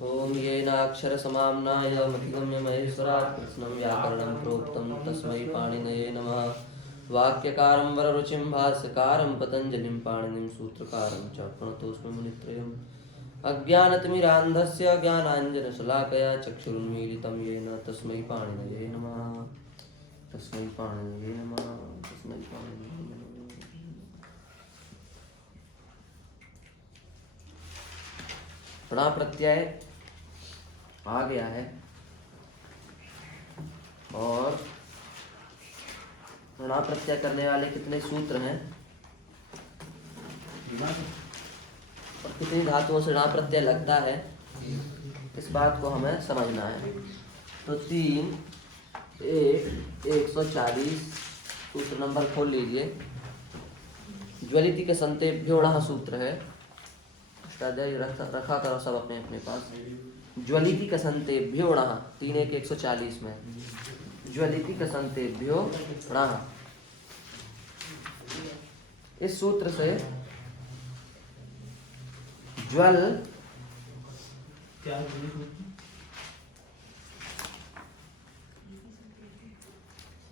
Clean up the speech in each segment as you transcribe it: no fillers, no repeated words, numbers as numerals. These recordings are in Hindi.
ओम येनाक्षरसमाम्नाय मतिगम्य महेश्वरात् कृष्णं व्याकरणं प्रोक्तं तस्मै पाणिनये नमः। वाक्यकारं वररुचिं भाष्यकारं पतञ्जलिं पाणिनिं सूत्रकारं च प्रणतोऽस्मि मुनित्रयम्। अज्ञानतिमिरान्धस्य ज्ञानाञ्जनशलाकया चक्षुरुन्मीलितं येन तस्मै पाणिनये नमः। तस्मै पाणिनये नमः। तस्मै पाणिनये नमः। प्रणा प्रत्यय आ गया है और प्रणा प्रत्यय करने वाले कितने सूत्र हैं और कितनी धातुओं से णा प्रत्यय लगता है, इस बात को हमें समझना है। तो 3 1 140 सूत्र नंबर खोल लीजिए। ज्वलिति के संतेभ्यो णः सूत्र है। अष्टाध्यायी रखा करो सब अपने अपने पास। ज्वलिति कसंतेभ्यो णः 3 1 140 में ज्वलिति कसंतेभ्यो णः। इस सूत्र से ज्वल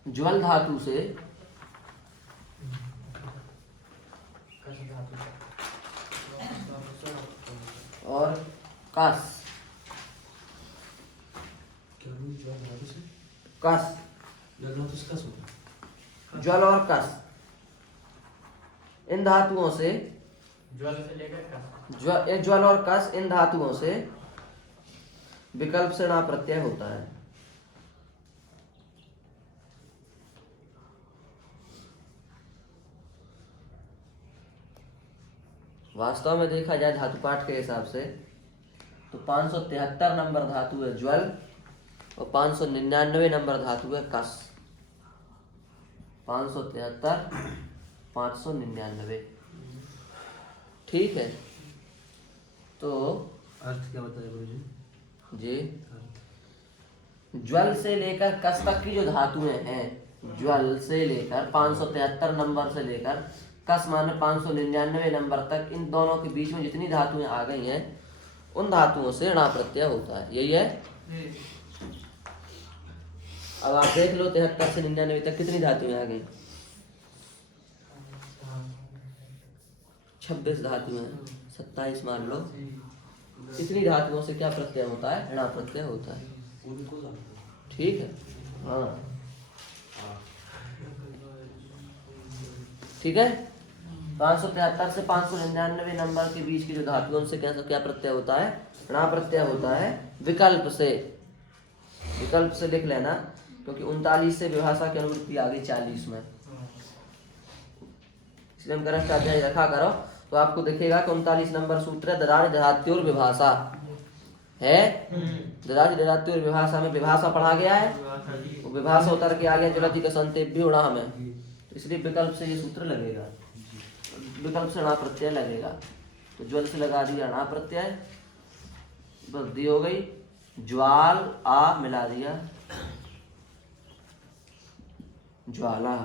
ज्वल धातु से और कस कस ज्वल और कस इन धातुओं से ज्वल और कस इन धातुओं से विकल्प से णा प्रत्यय होता है। वास्तव में देखा जाए धातु पाठ के हिसाब से तो 573 नंबर धातु है ज्वल और 599 नंबर धातु है कस। 573 599 ठीक है। तो अर्थ क्या बताया गुरुजी जी, ज्वल से लेकर कस तक की जो धातुएं हैं, ज्वल से लेकर 573 नंबर से लेकर कस माने 599 नंबर तक, इन दोनों के बीच में जितनी धातुएं आ गई हैं उन धातुओं से णा प्रत्यय होता है। यही है। अब आप देख लो 73 से 99 तक कितनी धातुएं आ गई। 26 धातुएं, 27 मान लो। इतनी धातुओं से क्या प्रत्यय होता है? णा प्रत्यय होता है। ठीक है। हाँ ठीक है। 573 से 599 नंबर के बीच की जो धातुओं से क्या प्रत्यय होता है? णा प्रत्यय होता है विकल्प से। विकल्प से लिख लेना, क्योंकि 39 से विभाषा की अनुवृत्ति आ गई 40 में, इसलिए हम ग्रस्त अध्याय रखा करो। तो आपको दिखेगा कि 39 नंबर सूत्र है दराज दरात्योर विभाषा है। दराज दरात्योर विभाषा में विभाषा पढ़ा गया है, वो विभाषा उतर के आ गया ज्वलिति कसंतेभ्यो णः में, इसलिए विकल्प से ये सूत्र लगेगा। विकल्प से णा प्रत्यय लगेगा। तो ज्वल से लगा दिया णा प्रत्यय, वृद्धि हो गई। ज्वाल आ मिला दिया ज्वाला।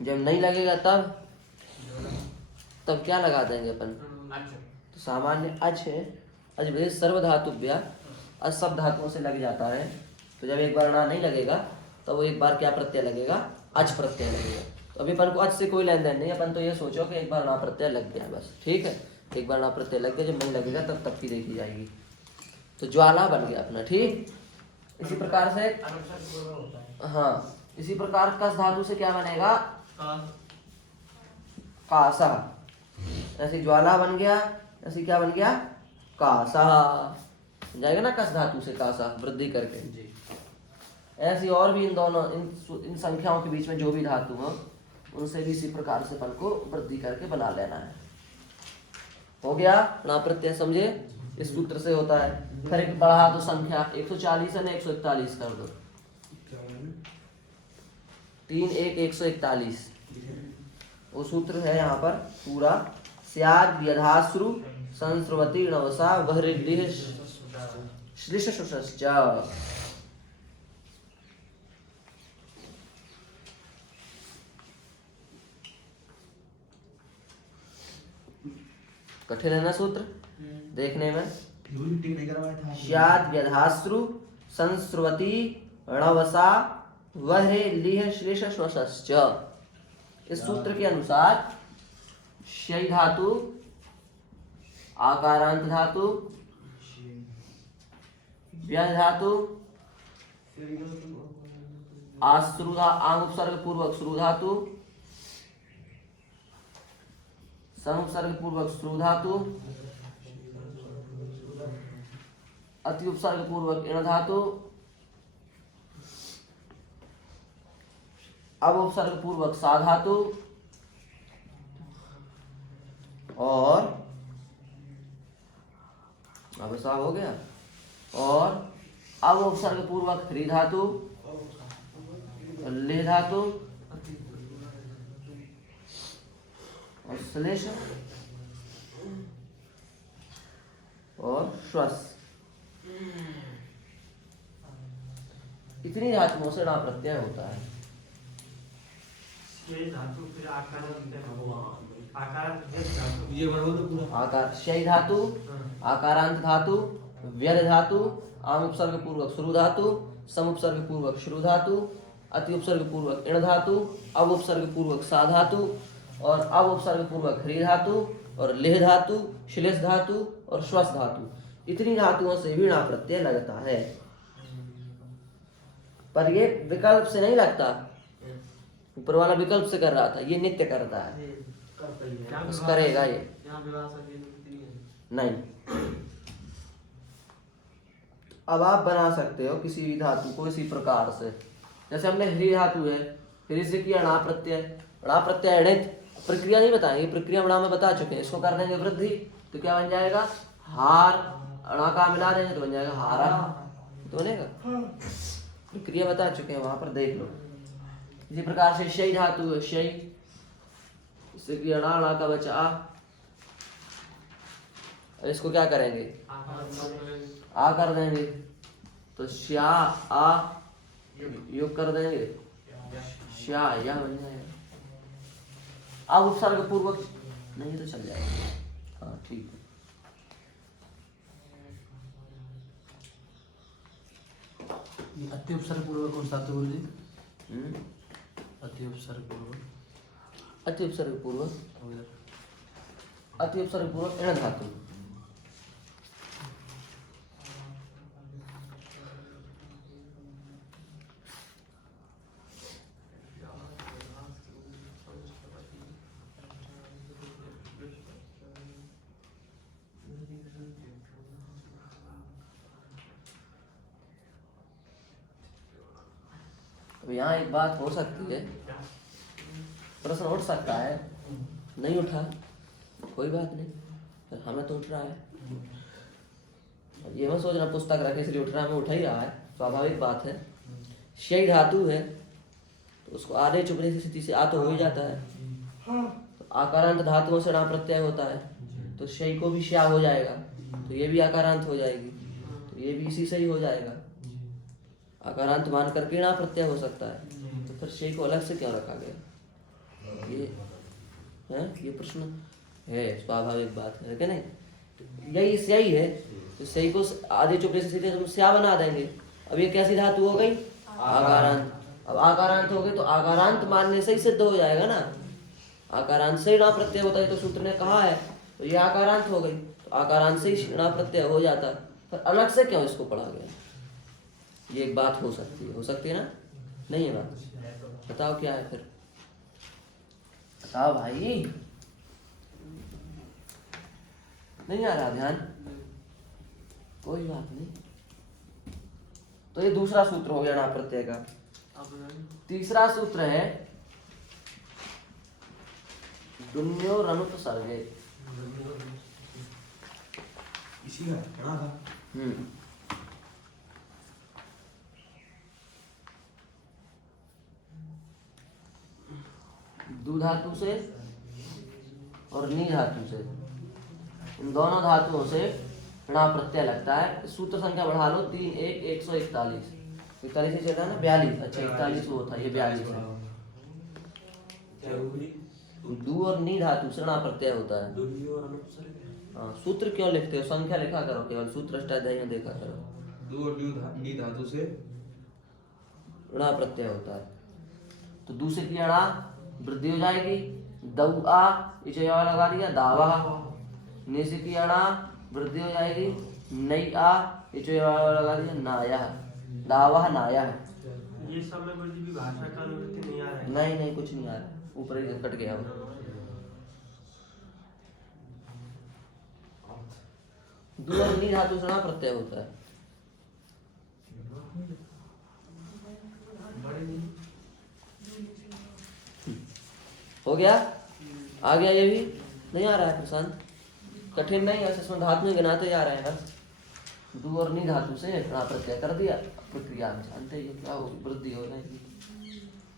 जब नहीं लगेगा तब क्या लगा देंगे अपन? तो सामान्य अच है। अच भेद सर्व धातुभ्या, अच सब धातुओं से लग जाता है। तो जब एक बार णा नहीं लगेगा तो वो एक बार क्या प्रत्यय लगेगा? अच प्रत्यय लगेगा। तो अभी अपन को अच से कोई लेन देन नहीं, अपन तो ये सोचो कि एक बार णा प्रत्यय लग गया बस। ठीक है, एक बार णा प्रत्यय लग गया, जब नहीं लगेगा तब की देखी जाएगी। तो ज्वाला बन गया अपना। ठीक, इसी प्रकार से हाँ, इसी प्रकार कस धातु से क्या बनेगा? कासा। ऐसे ज्वाला बन गया, ऐसे क्या बन गया? कासा जाएगा ना, कस धातु से कासा वृद्धि करके। ऐसी और भी इन दोनों इन संख्याओं के बीच में जो भी धातु हो उनसे भी इसी प्रकार से अपन को वृद्धि करके बना लेना है। हो गया णा प्रत्यय, समझे? इस सूत्र से होता है। फिर एक बढ़ा तो संख्या 140 है ना, 141 कर दो। 3 1 141 वो सूत्र है यहाँ पर पूरा। स्याद् यथाश्रु संस्रवति णवसा बहिर्दिह श्लिष्टश्च। कठिन है ना सूत्र देखने में। गुरुजी ठीक नहीं करवाया था। स्यात् व्यधाश्रु संस्रवती णवसा वह्रे लिह श्लेष श्वसश्च। इस सूत्र के अनुसार शय धातु, आकारांत धातु, व्यय धातु, आंग उपसर्ग पूर्वक श्रु धातु, समुपसर्ग पूर्वक श्रु धातु, अति उपसर्ग पूर्वक इण धातु, अब उपसर्ग पूर्वक सा धातु और अब सा हो गया, और अब उपसर्ग पूर्वक ह्री धातु, ले धातु और श्लेष और श्वस, इतनी धातुओं से णा प्रत्यय होता है। धातु फिर आकार ये बढ़ो तो पूरा आकार शय धातु, आकारांत धातु, व्यय धातु, आम उपसर्ग पूर्वक श्रु धातु, सम उपसर्ग पूर्वक श्रु धातु, अति उपसर्ग पूर्वक इण धातु, अब उपसर्ग पूर्वक सा धातु और अब उपसर्ग पूर्वक ह्री धातु और लेह धातु, श्लेष धातु और श्वस धातु, इतनी धातुओं से भी णा प्रत्यय लगता है। पर ये विकल्प से नहीं लगता, ऊपर वाला विकल्प से कर रहा था, ये नित्य करता है, बस करेगा ये नहीं। अब आप बना सकते हो किसी भी धातु को इसी प्रकार से, जैसे हमने ह्री धातु है, ह्री से किया णा प्रत्यय, णा प्रत्यय णित, प्रक्रिया नहीं बताएंगे, प्रक्रिया णा में बता चुके हैं। इसको कर देंगे वृद्धि तो क्या बन जाएगा, हार, णा का मिला देंगे तो बन जाएगा हारा, तो बनेगा। प्रक्रिया बता चुके हैं, वहां पर देख लो। इसी प्रकार से शय धातु है, शय, इससे किया णा, णा का बचा आ, इसको क्या करेंगे, आ कर देंगे तो श्या आ योग कर देंगे, श्या या बन जाएगा। अब उपसर्ग पूर्वक नहीं तो चल जाएगा, हाँ ठीक है। ये अति उपसर्ग पूर्वक कौन सा था गुरुजी? अति उपसर्ग पूर्वक, अति उपसर्ग पूर्वक, हो गया। अति उपसर्ग पूर्वक इण धातु, अब यहाँ एक बात हो सकती है, प्रश्न उठ सकता है, नहीं उठा कोई बात नहीं, पर हमें तो उठ रहा है। अब ये मत सोचना पुस्तक रखे इसलिए उठ रहा है, हमें उठा ही रहा है, स्वाभाविक बात है। शय धातु है तो उसको आधे चुपने की स्थिति से आ तो हो ही जाता है, तो आकारांत धातुओं से णा प्रत्यय होता है, तो शय को भी श्या हो जाएगा, तो ये भी आकारांत हो जाएगी, तो ये भी इसी से ही हो जाएगा। आकारांत मान करके णा प्रत्यय हो सकता है, तो फिर शय को अलग से क्यों रखा गया, ये है, ये प्रश्न है, स्वाभाविक बात है कि नहीं। यही सही है, तो सही को आधे चुपड़े से सीधे हम स्या बना देंगे। अब ये कैसी धातु हो गई, आकारांत। अब आकारांत हो गई तो आकारांत मानने से ही सिद्ध हो जाएगा ना, आकारांत से णा प्रत्यय होता है, तो सूत्र ने कहा है, तो ये आकारांत हो गई, तो आकारांत से ही णा प्रत्यय हो जाता, पर अलग से क्यों इसको पढ़ा गया, ये एक बात हो सकती है ना, नहीं है बात, बताओ क्या है फिर, बताओ भाई, नहीं आ रहा ध्यान, कोई बात नहीं। तो ये दूसरा सूत्र हो गया णा प्रत्यय का। तीसरा सूत्र है दुन्यो रनुपसर्गे, इसी का णा था। दु धातु से और नी धातु से, इन दोनों धातुओं से णा प्रत्यय लगता है। सूत्र संख्या बढ़ा लो, 3 1 141, 41 से चल रहा है ना, 42, अच्छा 41 वो था, ये 42 है। दु और नी धातु से णा प्रत्यय होता है। हाँ, सूत्र क्यों लिखते हो? संख्या लिखा करो, केवल सूत्र अष्टाध्यायी में देखा करो। दो नी धातु से ऋणा प्रत्यय होता है। तो दूसरे की अणा वृद्धि हो जाएगी, दऊ आ इसे आ लगा दिया दावा। निस की अणा वृद्धि हो जाएगी, नई आ इसे आ लगा दिया नाया, दावा नाया। ये सब में कोई भी भाषा का अनुवृत्ति नहीं आ रहा है। नहीं नहीं कुछ नहीं आ रहा, ऊपर ही कट गया वो। दू और नी धातु से ऋणा प्रत्यय होता है। हो गया? आ गया? ये भी नहीं आ रहा है प्रशांत? कठिन नहीं है, इसमें धातु में गिनाते जा रहे हैं बस। दू और नी धातु से ऋणा प्रत्यय कर दिया, प्रक्रिया में जानते ही हो क्या होगी, वृद्धि हो जाएगी।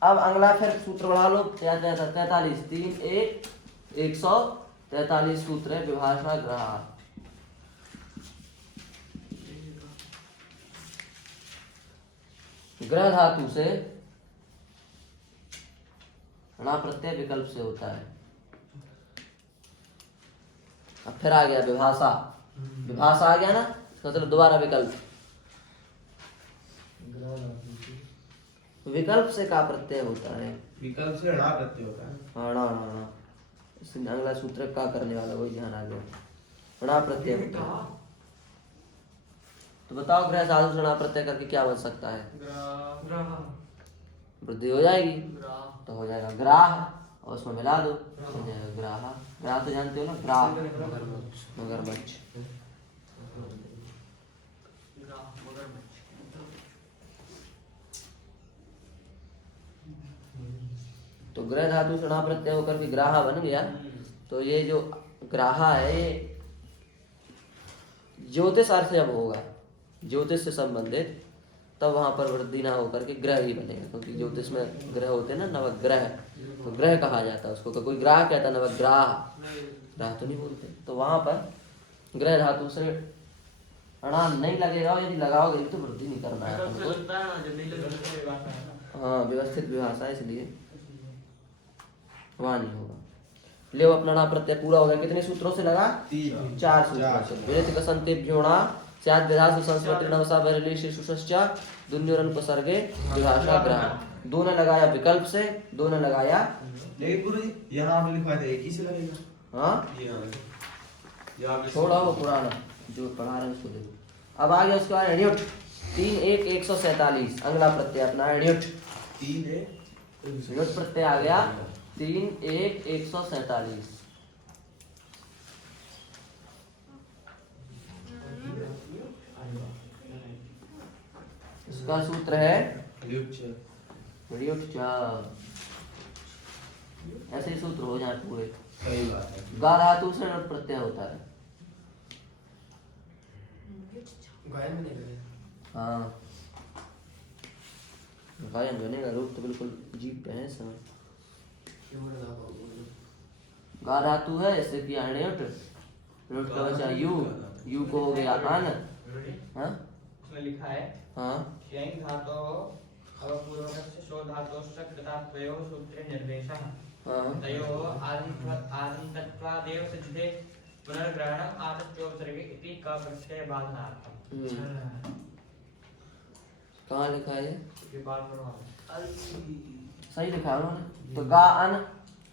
अब अगला फिर सूत्र बढ़ा लो, 43 3 1 143 सूत्र है विभाषा ग्राह। ग्रह धातु से ऋणा प्रत्यय विकल्प से होता है। अब फिर आ गया विभाषा। विभाषा आ गया ना, मतलब दोबारा विकल्प। विकल्प से का प्रत्यय होता है? विकल्प से ऋणा प्रत्यय होता है। हाँ हाँ हाँ, इसमें अगला सूत्र का करने वाला वही ध्यान आ गया, ऋणा प्रत्यय होता है। तो बताओ ग्रह धातु से ऋणा प्रत्यय करके क्या बन सकता है? वृद्धि हो जाएगी तो हो जाएगा ग्राह, और उसमें मिला दो हो जाएगा ग्राह। ग्राह तो जानते हो ना, ग्राह मगरमच्छ। तो ग्रह धातु से ऋणा प्रत्यय होकर के ग्राह बन गया। तो ये जो ग्राह है ये ज्योतिष अर्थ जब होगा, ज्योतिष से संबंधित, तब वहां पर वृद्धि ना होकर के ग्रह ही बनेगा, क्योंकि ज्योतिष में ग्रह होते हैं ना, नवग्रह, तो ग्रह कहा जाता है उसको। कोई ग्राह कहता है, नवग्राह ग्राह तो नहीं बोलते। तो वहां पर ग्रह धातु से ऋणा नहीं लगेगा, और यदि लगाओगे तो वृद्धि नहीं करना है हमको। हाँ, व्यवस्थित विभाषा है, इसलिए वहां नहीं होगा। ले अपना ऋणा प्रत्यय पूरा हो गया। कितने सूत्रों से लगा? 4 सूत्रों से। विरति कसंतेभ्योणा स्यात् विधासु संस्कृति नवसा बरली शिशुश्चा दुन्युरनुपसर्गे विभाषा ग्रह। दो ने लगाया विकल्प से, दो ने लगाया। लेकिन गुरु जी यहाँ आपने लिखवाया था एक ही से लगेगा। हाँ, यहाँ छोड़ा वो पुराना जो पढ़ा रहे हैं उसको देखो। अब आ गया उसके बाद एडियोट 3 1 147 अगला प्रत्यय अपना एडियोट। 3 है एडियोट प्रत्यय आ गया 3 1 147। इसका सूत्र है एडियोट चार। ऐसे ही सूत्र हो जाए पूरे। सही बात है। गा धातु से ऋण प्रत्यय होता है। गायन में नहीं गए। हाँ, गायन बनेगा, रूप तो बिल्कुल जीप पे है इस समय। गा धातु है, इससे किया ऋण, ऋण का बचा यू, यू को हो गया अन। हाँ उसमें लिखा है हाँ, यंग धातो अवपूर्वकस्य शो धातोश्च कृतात्वयोः सूत्रे निर्देशः हाँ तयोः आदिमतत्वादेव सिद्धे पुनर्ग्रहणम् आतच्चोपसर्गे इति का प्रत्यय बाधनार्थम्। कहाँ लिखा है ये? ये बात करो। सही लिखा है उन्होंने। तो गा अन,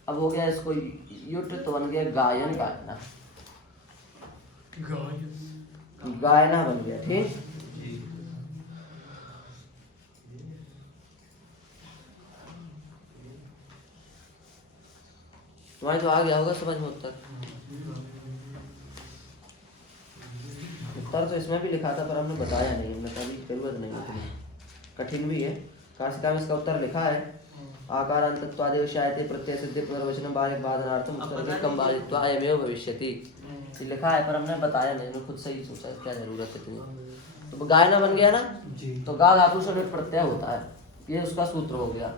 अब हो गया इसको युट, तो बन गया गायन गायना, गायना बन गया। ठीक, तुम्हारे तो आ गया होगा समझ में उत्तर। उत्तर तो इसमें भी लिखा था पर हमने बताया नहीं, हमने कहा जरूरत नहीं उतनी, कठिन भी है। काशिका में इसका उत्तर लिखा है आकार अंतत्वादेव शायते प्रत्यय सिद्धि पुनर्वचनम बाधिक बाधनार्थम उत्तर कम बाधित्वायमेव भविष्यति, ये लिखा है पर हमने बताया नहीं, हमने खुद से ही सोचा क्या जरूरत है इतनी। तो गायना बन गया ना, तो गा धातु से ऋण प्रत्यय होता है, ये उसका सूत्र हो गया।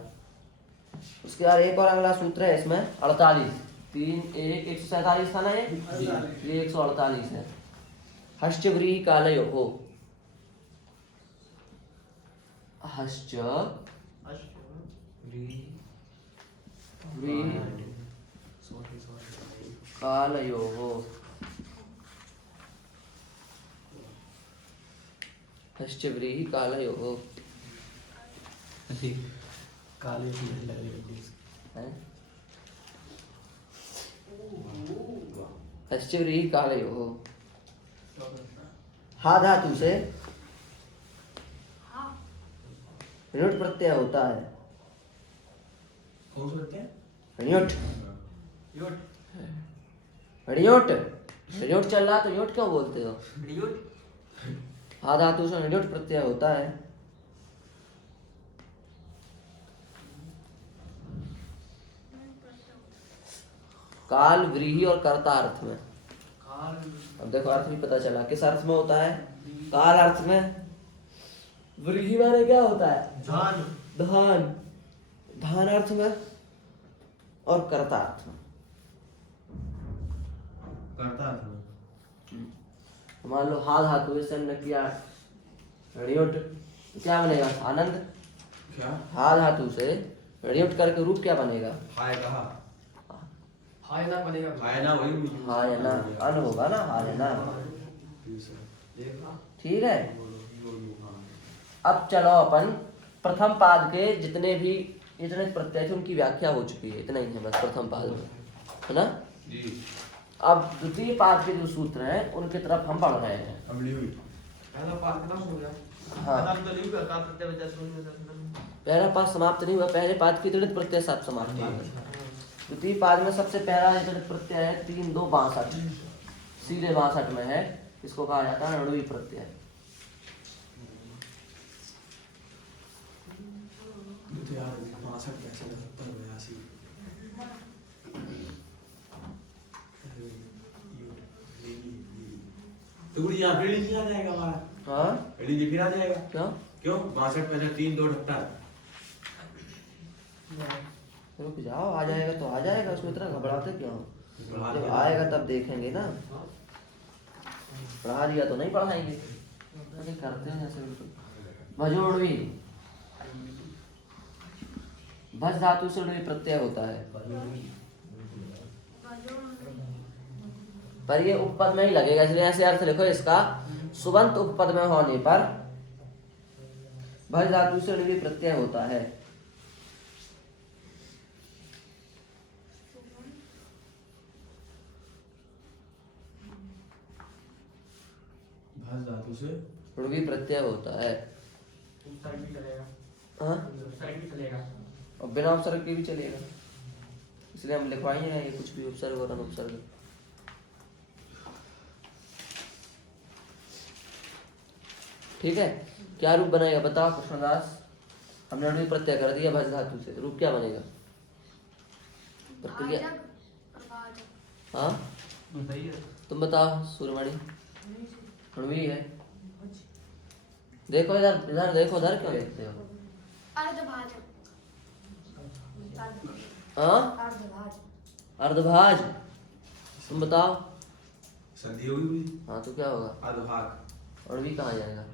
उसके बाद एक और अगला सूत्र है इसमें 48 3 1 147 था ना, ये 148 है। हश्च व्रीहि कालयो हो, हश्च व्रीहि कालयो हो, हश्च व्रीहि कालयोः। काले की लगेगी। हैं? हश्च व्रीहि कालयोः। हा धातु से ण्युट प्रत्यय होता है। कौन सा करते हैं? ण्युट योट ण्युट ण्युट चल रहा तो ण्युट क्यों बोलते हो? योट हा धातु से ण्युट प्रत्यय होता है। काल, व्रीहि और कर्ता अर्थ में। काल अब देखो अर्थ भी पता चला किस अर्थ में होता है। काल अर्थ में। व्रीहि माने क्या होता है? धान धान। धान अर्थ में और कर्ता अर्थ में। करता था। मान लो हा धातु से हमने किया ण्युट, क्या बनेगा? आनंद। क्या? हा धातु से ण्युट करके रूप क्या बनेगा? हाय कहा। हाय ना बनेगा। हाय ना वही मुझे। हायना। अन होगा ना, हायना। देखा? ठीक है। अब चलो अपन प्रथम पाद के जितने भी इतने प्रत्यय थे उनकी व्याख्या हो चुकी है। इतना ही है बस प्रथम पाद में, है ना? जी। अब द्वितीय पाद के जो सूत्र हैं उनकी तरफ हम बढ़ रहे हैं। हम लियो। पहला पाठ खत्म हो गया। हाँ। खत्म तो नहीं हुआ, का प्रत्यय बचा शून्य। पहला पाद समाप्त नहीं हुआ, पहले पाद की तृतीय प्रत्यय साथ समाप्त हो गए। द्वितीय पाद में सबसे पहला तृतीय प्रत्यय है 3 2 62, सीधे 62 में है। इसको कहा जाता है णुई प्रत्यय। तो गुड़ी यहाँ फिर लीजिए आ जाएगा हमारा। हाँ लीजिए फिर आ जाएगा। क्यों? क्यों? 62 में से 3 2 ढकता। रुक जाओ, आ जाएगा तो आ जाएगा, उसमें इतना घबराते क्यों? जब आएगा तब देखेंगे ना। पढ़ा दिया तो नहीं पढ़ाएंगे, ऐसे करते हैं ऐसे बिल्कुल। भजोड़वी, भज धातु से णुई प्रत्यय होता है, पर ये उपपद में ही लगेगा, इसलिए ऐसे अर्थ लिखो इसका। सुबंत उपपद में होने पर भज धातु से णुई प्रत्यय होता है। भज धातु से णुई प्रत्यय होता है। उपसर्ग भी चलेगा। हाँ, उपसर्ग भी चलेगा। और बिना उपसर्ग के भी चलेगा, इसलिए हम लिखवाएंगे ये कुछ भी उपसर्ग और अनुपसर्ग। ठीक है, क्या रूप बनेगा बताओ कृष्णदास? हमने णुई प्रत्यय कर दिया भज धातु से, रूप क्या बनेगा? प्रक्रिया। हाँ सही है। तुम बताओ सूर्यमणि। णुई है। देखो इधर, इधर देखो, इधर क्यों देखते हो? हाँ, अर्धभाज। तुम बताओ। संधि होगी हुई। हाँ तो क्या होगा? अधभाग। णुई कहाँ जाएगा?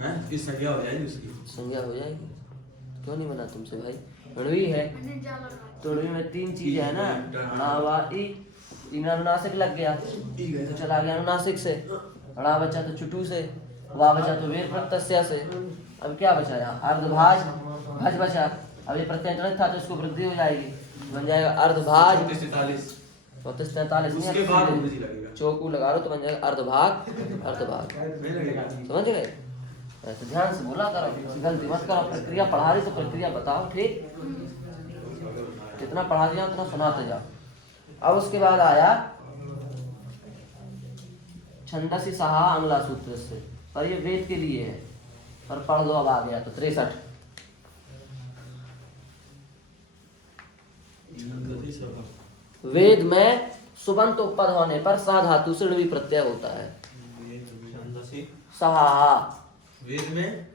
हैं? इस संज्ञा हो जाएगी उसकी। संज्ञा हो जाएगी। क्यों नहीं बना तुमसे भाई? णुई है तो णुई में 3 चीजें है ना, णा वा ई। तीन अनुनासिक लग गया तो चला गया अनुनासिक से। णा बचा तो चुटू से, वा बचा तो वेर प्रत्यय से। अब क्या बचा यहाँ? अर्धभाज। भज बचा। अब ये प्रत्यय था तो इसको वृद्धि हो जाएगी, बन जाएगा अर्धभाज। 34 34 43 उसके बाद उर्जी लगेगा। चौकू लगा लो तो बन जाएगा अर्धभाग। अर्धभाग नहीं लगेगा। समझ गए? ऐसे ध्यान से बोला करो, गलती मत करो। प्रक्रिया पढ़ा रही तो प्रक्रिया बताओ, ठीक? जितना पढ़ा दिया उतना सुनाते जाओ। अब उसके बाद आया छंदसी सहा अंगला सूत्र से, पर ये वेद के लिए है, पर पढ़ लो। अब आ गया तो 63। वेद में सुबंत उपपद होने पर सा धातु से णुई प्रत्यय होता है। सहा। वेद में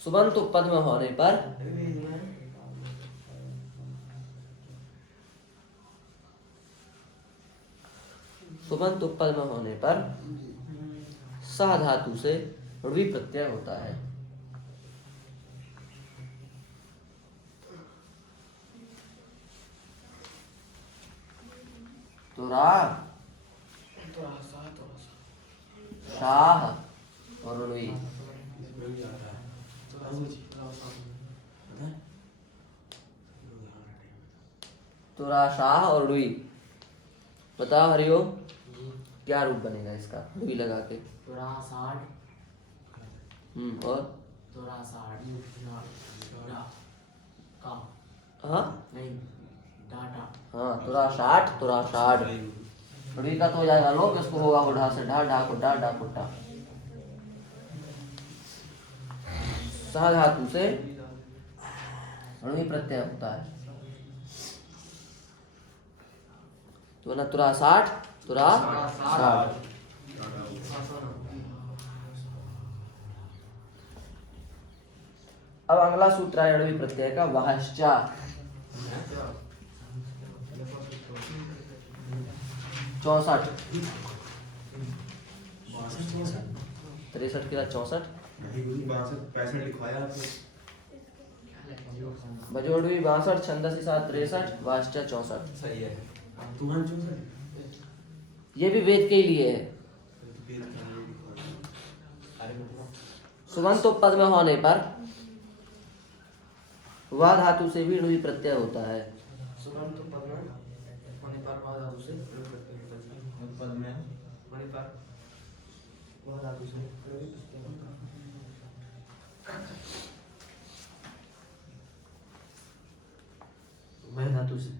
सुबंत उपपद में होने पर सुबंत उपपद में होने पर सह धातु से णुई प्रत्यय होता है। तो रा, शाह और णुई। तुराशाह और रुई। बताओ हरिओम, क्या रूप बनेगा इसका रुई लगा के? और हाँ हाँ, तुराशाठ तुराशाठ। रुई का तो हो जाएगा लोग, इसको होगा उड़ा से ढा ढा को डा डा कुट्टा। सा धातु से रुई प्रत्यय होता है। तो ना तुरासाठ तुरासाठ। अब अगला सूत्र है ऋणवी प्रत्यय का, वहश्चा। 64 63 के बाद 64 65 लिखवाया आपने। बजोड़वी 62, छंदसी 7 63, वाष्टा 64। सही है। तुम्हारा 64 ये भी वेद के लिए है। सुबंत पद में होने पर वा धातु से भी ऋणवी प्रत्यय होता है। सुबंत पद में होने पर वा धातु से ऋणवी प्रत्यय होता है। पद में होने पर वा धातु से ऋणवी प्रत्यय होता है। वह धातु से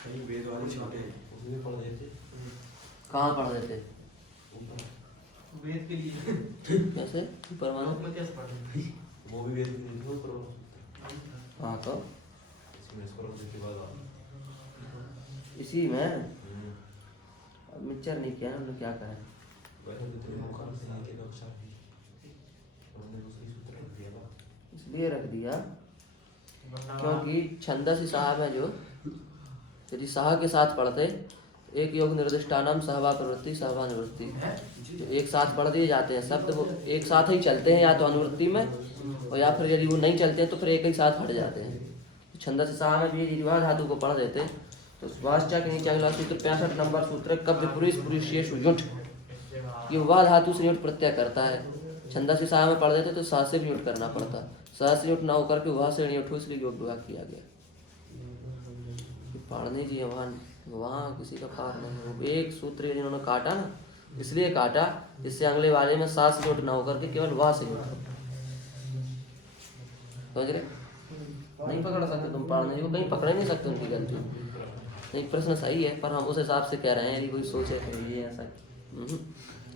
कहीं वेद वाले छोटे उसमें पढ़ देते। कहाँ पढ़ देते? वेद के लिए कैसे परमाणु में कैसे पढ़ते? वो भी वेद में नहीं करो। हाँ तो इसमें इसको रखने के बाद इसी में अब मिक्सचर नहीं किया हम लोग, क्या करें? वैसे तो तेरे मुखार से आके कक्षा भी हमने दूसरी सूत्र रख दिया था। इसलिए रख दिया क्योंकि छंदसी साहब है जो, यदि साह के साथ पढ़ते एक योग निर्दिष्टानाम सहवा प्रवृत्ति सहवा निवृत्ति, तो एक साथ पढ़ दिए जाते हैं शब्द, वो एक साथ ही चलते हैं या तो अनुवृत्ति में, और या फिर यदि वो नहीं चलते हैं तो फिर एक ही साथ हट जाते हैं। छंदसी साह में भी यदि विवाह धातु को पढ़ देते तो वाष्टा के नीचे अगला सूत्र 65 नंबर सूत्र कब्ज पुरुष पुरुषेषु युठ, ये विवाह धातु से युठ प्रत्यय करता है। छंदसी साह में पढ़ देते तो सा से भी युठ करना पड़ता, सा से युठ ना होकर के वहां से युठ, इसलिए योग विवाह किया गया। पढ़ने जी वहाँ किसी का पार नहीं है। वो एक सूत्र जिन्होंने काटा ना, इसलिए काटा जिससे अगले वाले में सा से युठ ना होकर के केवल वाह से युठ। समझ रहे? नहीं पकड़ सकते तुम पढ़ने जी को, कहीं पकड़ नहीं सकते उनकी गलती। नहीं, प्रश्न सही है पर हम उस हिसाब से कह रहे हैं, यदि कोई सोचे तो ये ऐसा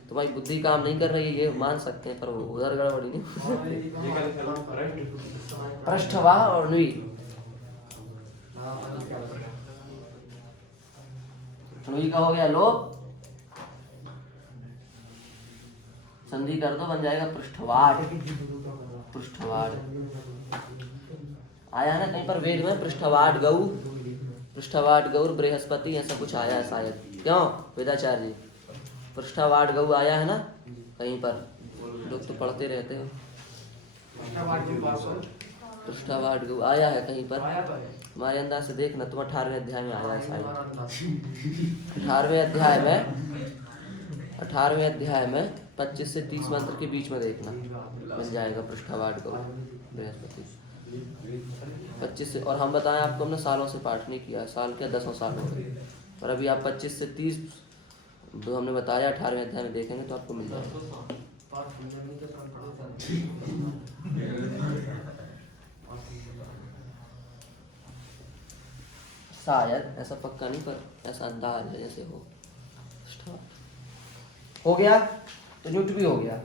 तो भाई बुद्धि काम नहीं कर रही है ये मान सकते हैं, पर वो उधर गड़बड़ी नहीं। पृष्ठवाह और नुई, नुई का हो गया लोप, संधि कर दो बन जाएगा पृष्ठवाढ़। पृष्ठवाढ़ आया है ना कहीं पर वेद में, पृष्ठवाढ़ गौ, पृष्ठवाढ़ गौर बृहस्पति ऐसा कुछ आया है शायद, क्यों वेदाचार्य जी? पृष्ठवाढ़ गौ आया है ना कहीं पर, लोग तो पढ़ते रहते हो। पृष्ठवाढ़ गौ आया है कहीं पर, हमारे अंदाज से देखना तुम 18वें अध्याय में आया है शायद। 18वें अध्याय में 25 से 30 मंत्र के बीच में देखना मिल जाएगा पृष्ठवाढ़ गौ बृहस्पति 25 से। और हम बताएं आपको, हमने सालों से पाठ नहीं किया, साल क्या 10 साल हो गए, पर अभी आप 25 से 30 जो हमने बताया 18वें अध्याय में देखेंगे तो आपको मिल जाएगा। शायद ऐसा पक्का नहीं पर ऐसा अंदाज है जैसे हो गया। तो न्यूट भी हो गया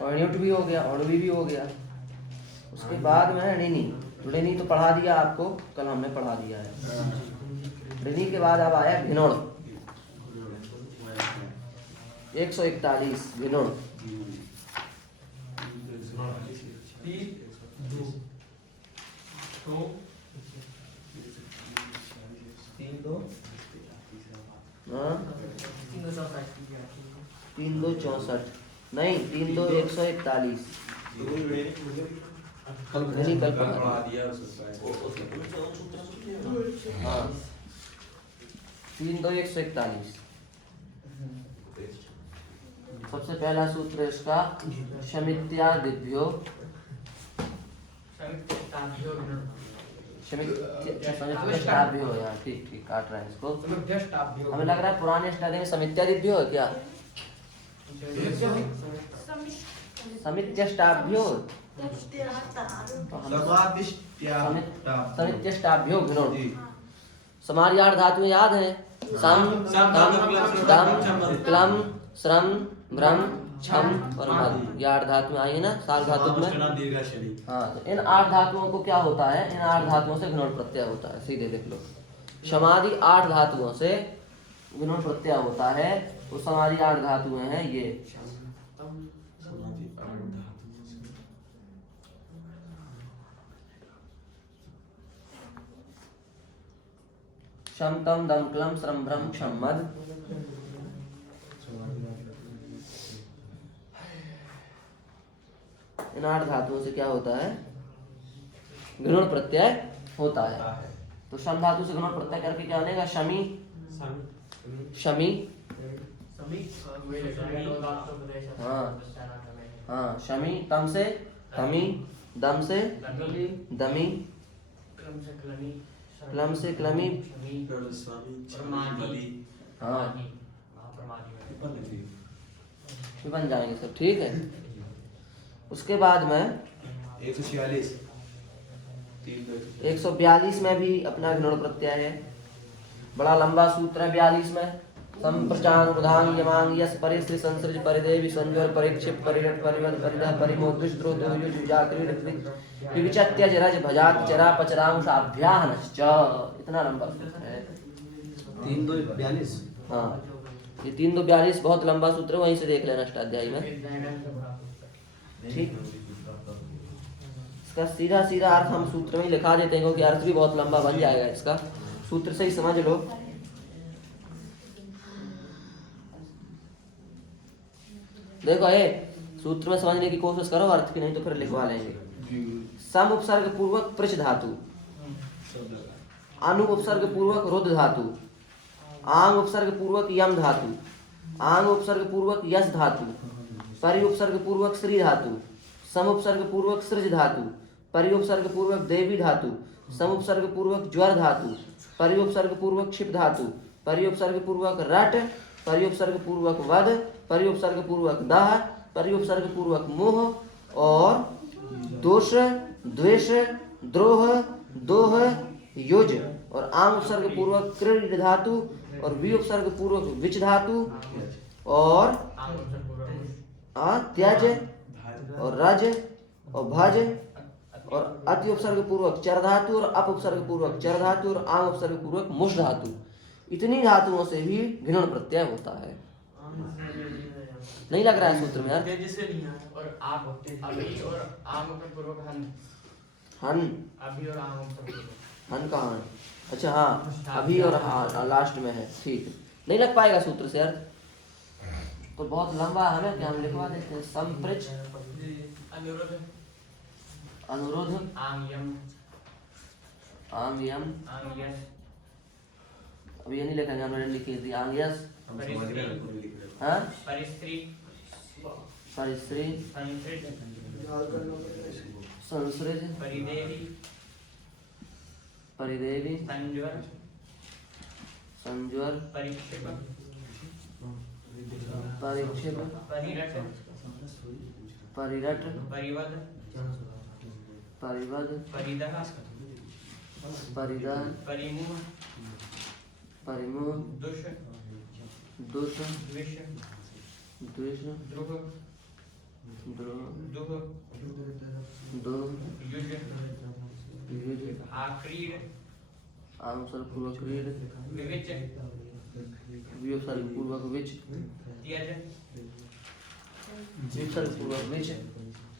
और न्यूट भी हो गया और भी हो गया। उसके बाद में है ऋणी। ऋणी तो पढ़ा दिया आपको, कल हमने पढ़ा दिया है। ऋणी के बाद अब आया भिनोड़ 141 भिनोड़। हाँ 3 2 64 नहीं 3 2 141 नहीं कल्पना। हाँ 3 2 141। सबसे पहला सूत्र है इसका शमित्यादिभ्यो समित्यादिभ्यो यहाँ ठीक ठीक काट रहे हैं इसको। हमें लग रहा है पुराने स्टार्टिंग में समित्यादिभ्यो है क्या? समित्यष्टाभ्यो समित्यष्टाभ्यो घृणों। समारी 8 धातुएं याद हैं? सम तम दम क्लम श्रम ब्रह्म छम और मद। ये 8 धातुएं आई है ना साल धातु में। हाँ तो इन 8 धातुओं को क्या होता है? इन 8 धातुओं से घृण प्रत्यय होता है। सीधे देख लो समाधि 8 धातुओं से घृण प्रत्यय होता है। वो समाधि 8 धातुएं हैं ये। शम तम दम क्लम श्रम ब्रह्म क्षम मद। इन 8 धातुओं से क्या होता है? घृण प्रत्यय होता है। तो शम धातु से घृण प्रत्यय करके क्या बनेगा? शमी शमी हाँ हाँ शमी। तम से तमी दम से दमी क्लम से क्लमी हाँ बन जाएंगे सब ठीक है। उसके बाद में 142 में भी अपना घृण प्रत्यय है। बड़ा लंबा सूत्र है 42 में। संप्रचान उर्धांग यमांग यस परिश्री संसृज परिदेवी संजोर परिक्षिप परिरट परिवद परिदह परिमोदृश द्रो दोयुज विजाक्री विविचत्य जरज भजात चरा पचरांशाभ्याहनश्च। इतना लंबा सूत्र है 3 2 42। हाँ ये 3 2 42 बहुत लंबा सूत्र है। वहीं से देख लेना अष्टाध्यायी में ठीक। इसका सीधा सीधा अर्थ हम सूत्र में ही लिखा देते हैं क्योंकि अर्थ भी बहुत लंबा बन जाएगा इसका। सूत्र से ही समझ लो। देखो सूत्र में समझने की कोशिश करो अर्थ की, नहीं तो फिर लिखवा लेंगे। सम उपसर्ग पूर्वक प्रच धातु, अनु उपसर्ग पूर्वक रुद्र धातु, आंग उपसर्ग पूर्वक यम धातु, आंग उपसर्ग पूर्वक यश धातु, परि उपसर्ग पूर्वक श्री धातु, सम उपसर्ग पूर्वक सृज धातु, परि उपसर्ग पूर्वक देवी धातु, सम उपसर्ग पूर्वक ज्वर धातु, परि उपसर्ग पूर्वक क्षिप धातु, परि उपसर्ग पूर्वक रट, परि उपसर्ग पूर्वक वध, परि उपसर्ग पूर्वक दह, परि उपसर्ग पूर्वक मोह और दोष द्वेष द्रोह दोह युज और आम उपसर्ग पूर्वक क्रीड धातु और वी उपसर्ग पूर्वक विच धातु और त्यज और रज और भज और अति उपसर्ग पूर्वक चर धातु और अप उपसर्ग पूर्वक चर धातु और आम उपसर्ग पूर्वक मुष धातु। इतनी धातुओं से भी घृण प्रत्यय होता है। नहीं लग रहा है सूत्र में यार? और आप अभी और आम पूर्वक हन हन अभी और आम हन का हन। अच्छा हाँ अभी और हाँ लास्ट में है ठीक। नहीं लग पाएगा सूत्र से यार तो बहुत लंबा है ना कि हम लिखवा देते हैं। संप्रच अनुरोध अनुरोध आम यम आम यम आम यश अब ये नहीं लिखेंगे हमने लिख दिया आम यश हाँ परिस्त्री परिश्री संसृज परिदेवी परिदेवी संज्वर संज्वर परिक्षेप परिक्षेप परिरट परिरट परिवद परिवद परिदह परिदह परिमुह परिमुह दुष दुष द्विष द्वेष द्रुह द्रोह दुह दो युज युज आक्रीड आम सर पूर्वक क्रीड विविच वियोग पूर्वक विच त्यज विसर्ग पूर्वक विच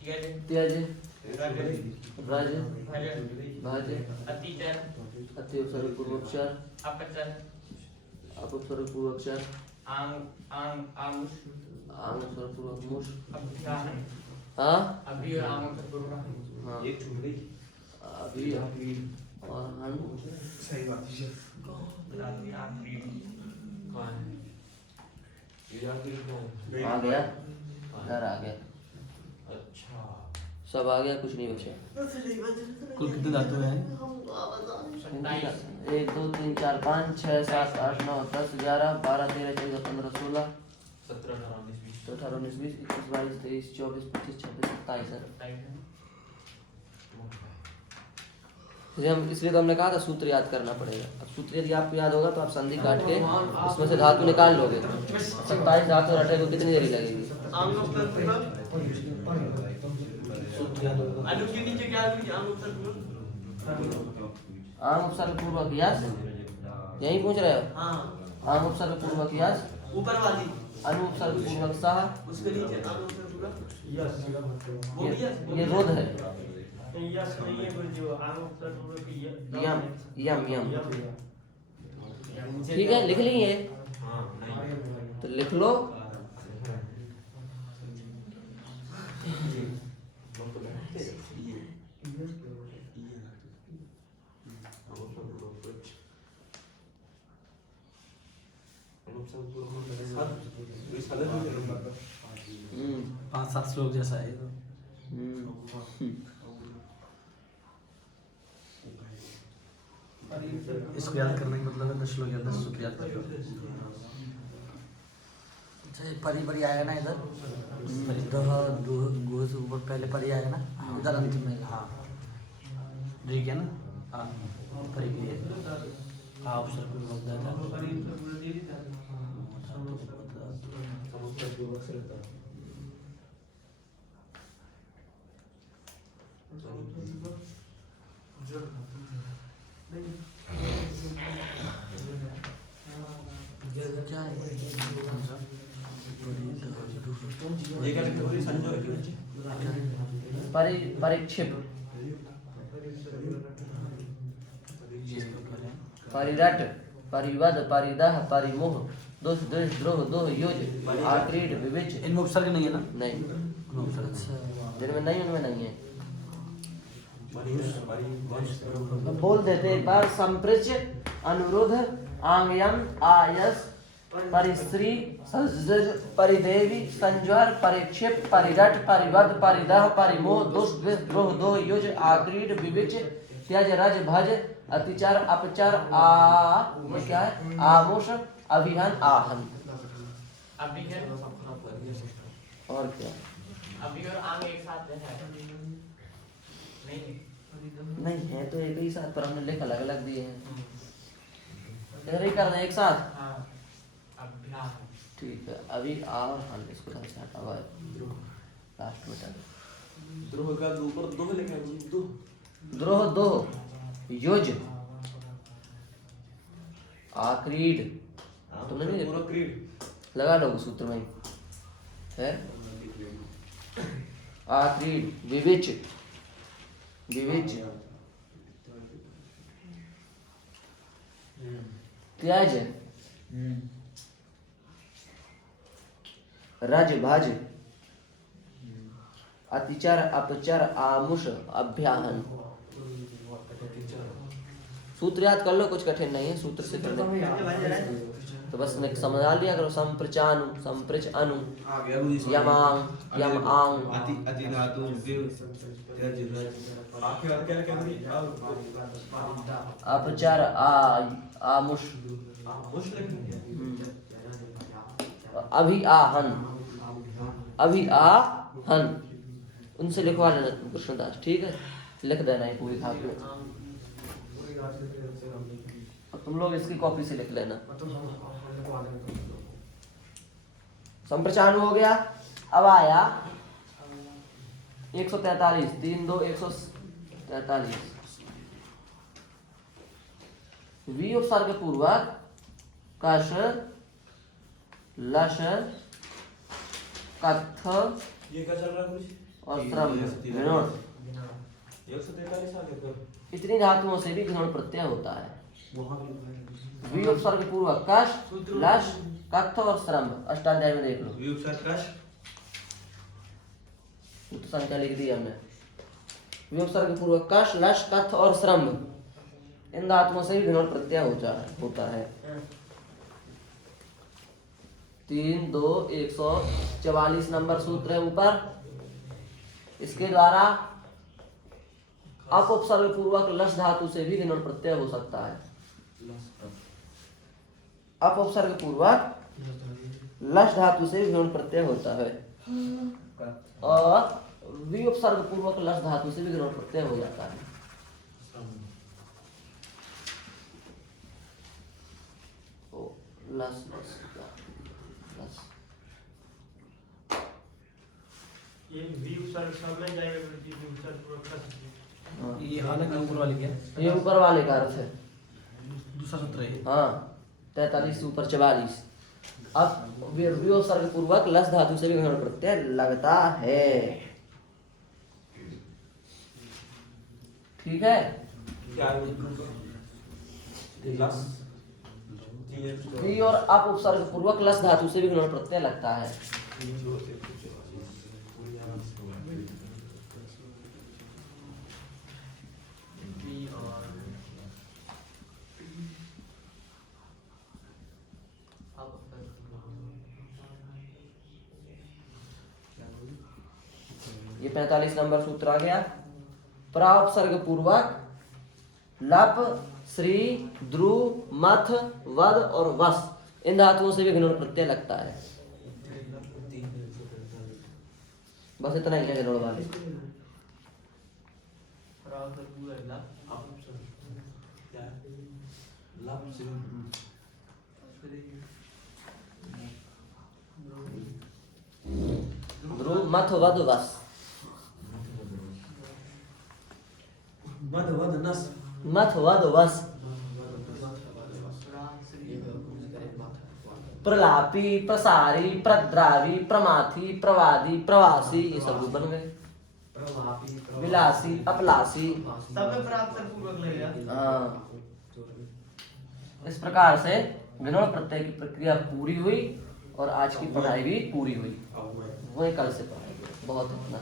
त्यज त्यज रज रज भज भज अतिचर अति उपसर्ग पूर्वक चर अपचर अपसर्ग पूर्वक चर आंग आंग आमुष आम उपसर्ग पूर्वक मुष अभ्याहन हाँ अभी और आम पूर्वक हाँ एक छूट गई अभी और हन सही बात है शेफ बता दिया आखिरी कहाँ है ये आखिरी कहाँ है आ गया घर आ गया अच्छा सब आ गया कुछ नहीं बचा कुल कितने धातु हैं? 1 2 3 4 5 6 7 8 9 10 11 12 13 14 15 16 17 18 19 20 तो 18 19 20 21 22 23 24 25 26 27 है इसलिए तो हमने कहा था सूत्र याद करना पड़ेगा। अब सूत्र यदि आपको याद होगा तो आप संधि काट के उसमें से धातु निकाल लोगे। 27 धातु रटे को कितनी देरी लगेगी? अनु के नीचे क्या आम उपसर्ग पूर्वक यस यही पूछ रहे हो? हाँ आम उपसर्ग पूर्वक यस ऊपर वाली अनु उपसर्ग पूर्वक सह उसके नीचे अनु पूरा वो भी यस ये रोध है। यस नहीं है कुछ जो अनु पूरा की यम यम यम ठीक है लिख लिए हाँ नहीं तो लिख लो। हम्म 5-7 श्लोक जैसा है ये तो। इसको याद करने का मतलब है 10 श्लोक या 10 सूत्र याद कर लो। अच्छा ये परी परी आएगा ना इधर दह दुह गुह से ऊपर पहले परी आएगा ना इधर अंत में। हाँ ठीक है ना। हाँ परी भी है। हाँ अवसर पे बोलता है क्या है ये क्या लिखते बोली संजो है परीक्षिप परिरट परिवद परिदह परिमोह दोष द्वेष द्रोह दोह योज आक्रीड विविच। इनमें उपसर्ग नहीं है ना? नहीं इनमें उपसर्ग जिनमें नहीं उनमें नहीं है। वंश बोल देते एक बार। संप्रच अनुरुद्ध आंगयम आयस परिस्त्री सज्जज परिदेवी संज्वर परिक्षेप परिरट परिवद परिदह परिमोह दोष द्वेष द्रोह दोह युज आक्रीड विविच त्यज रज भज अतिचार अपचार ये क्या है? आमोश अभिहन आहन। अभी है और क्या? अभी और आंग एक साथ है नहीं नहीं है तो एक ही साथ पर हमने लिख अलग अलग दिए हैं। इधर ही कर दें एक साथ। हाँ अभ्यास ठीक है अभी आ और हन इसको ढंग से हटा हुआ है लास्ट में डाल। द्रोह का ऊपर दोह लिखा है जी दोह द्रोह दोह युज आक्रीड तुमने नहीं पूरा क्रीड लगा लो सूत्र में है। आक्रीड विविच विविच त्याज रज भज अतिचार अपचार आमुष अभ्याहन। सूत्र याद कर लो कुछ कठिन नहीं है सूत्र से करने तो बस समझ लिया करो। संप्रचानु संप्रच अनु यमांग यम आंग अति अति धातु देव त्यज रज आखिर और क्या क्या बोली अपचार आमुष मुश लिखनी अभी आहन अभी आहन उनसे लिखवा लेना तुम कृष्णदास ठीक है। लिख देना ये पूरी धातु और तुम लोग इसकी कॉपी से लिख लेना। संप्रचानु हो गया। अब आया 143 3 2 143 वी उपसर्ग पूर्वक कश लश कथ ये क्या चल रहा है कुछ और श्रम घृण 143 आ गया इतनी धातुओं से भी घृण प्रत्यय होता है। वी उपसर्ग पूर्वक कश लश कथ और श्रम अष्टाध्याय में देख लो। वियुक्त कश तो संख्या लिख दी हमने विउपसर्ग पूर्वक कश, लश, कथ और श्रम, इन धातुओं से भी विनोद प्रत्यय होता है। 3, 2, 144 नंबर सूत्र है ऊपर। इसके द्वारा अपउपसर्ग पूर्वक लश धातु से भी विनोद प्रत्यय हो सकता है। अपउपसर्ग पूर्वक लश धातु से भी विनोद प्रत्यय होता है और विउपसर्ग पूर्वक लश धातु से भी विनोद प्रत्यय हो जाता है। लस लस लस ये वी उपसर्ग सब में जाएगा वृद्धि वी उपसर्ग पूर्वक कश। ये हालांकि ऊपर वाले क्या है? ये ऊपर वाले का अर्थ है। दूसरा सूत्र है। हाँ 43 से ऊपर 44। अब विउपसर्ग पूर्वक लस धातु से भी विनोद प्रत्यय लगता है। ठीक है। क्या लस वी और अप उपसर्ग पूर्वक लस धातु से भी विनोद प्रत्यय लगता है। ये 45 नंबर सूत्र आ गया। प्राउपसर्ग पूर्वक लप, श्री, द्रु, मथ, वद और वस, इन धातुओं से भी विनोद प्रत्यय लगता है। बस इतना ही है विनोद वाले। द्रु, मथ, वद, वस। मध वध नस मथ, वद, वस। प्रलापी, प्रसारी, प्रद्रावी, प्रमाथी, प्रवादी, प्रवासी, ये सब रूप बन गए। विलासी, अपलासी। सब में प्राप्त पूर्वक लगेगा। हाँ। इस प्रकार से विनोद प्रत्यय की प्रक्रिया पूरी हुई और आज की पढ़ाई भी पूरी हुई। वही कल से पढ़ाएंगे। बहुत इतना।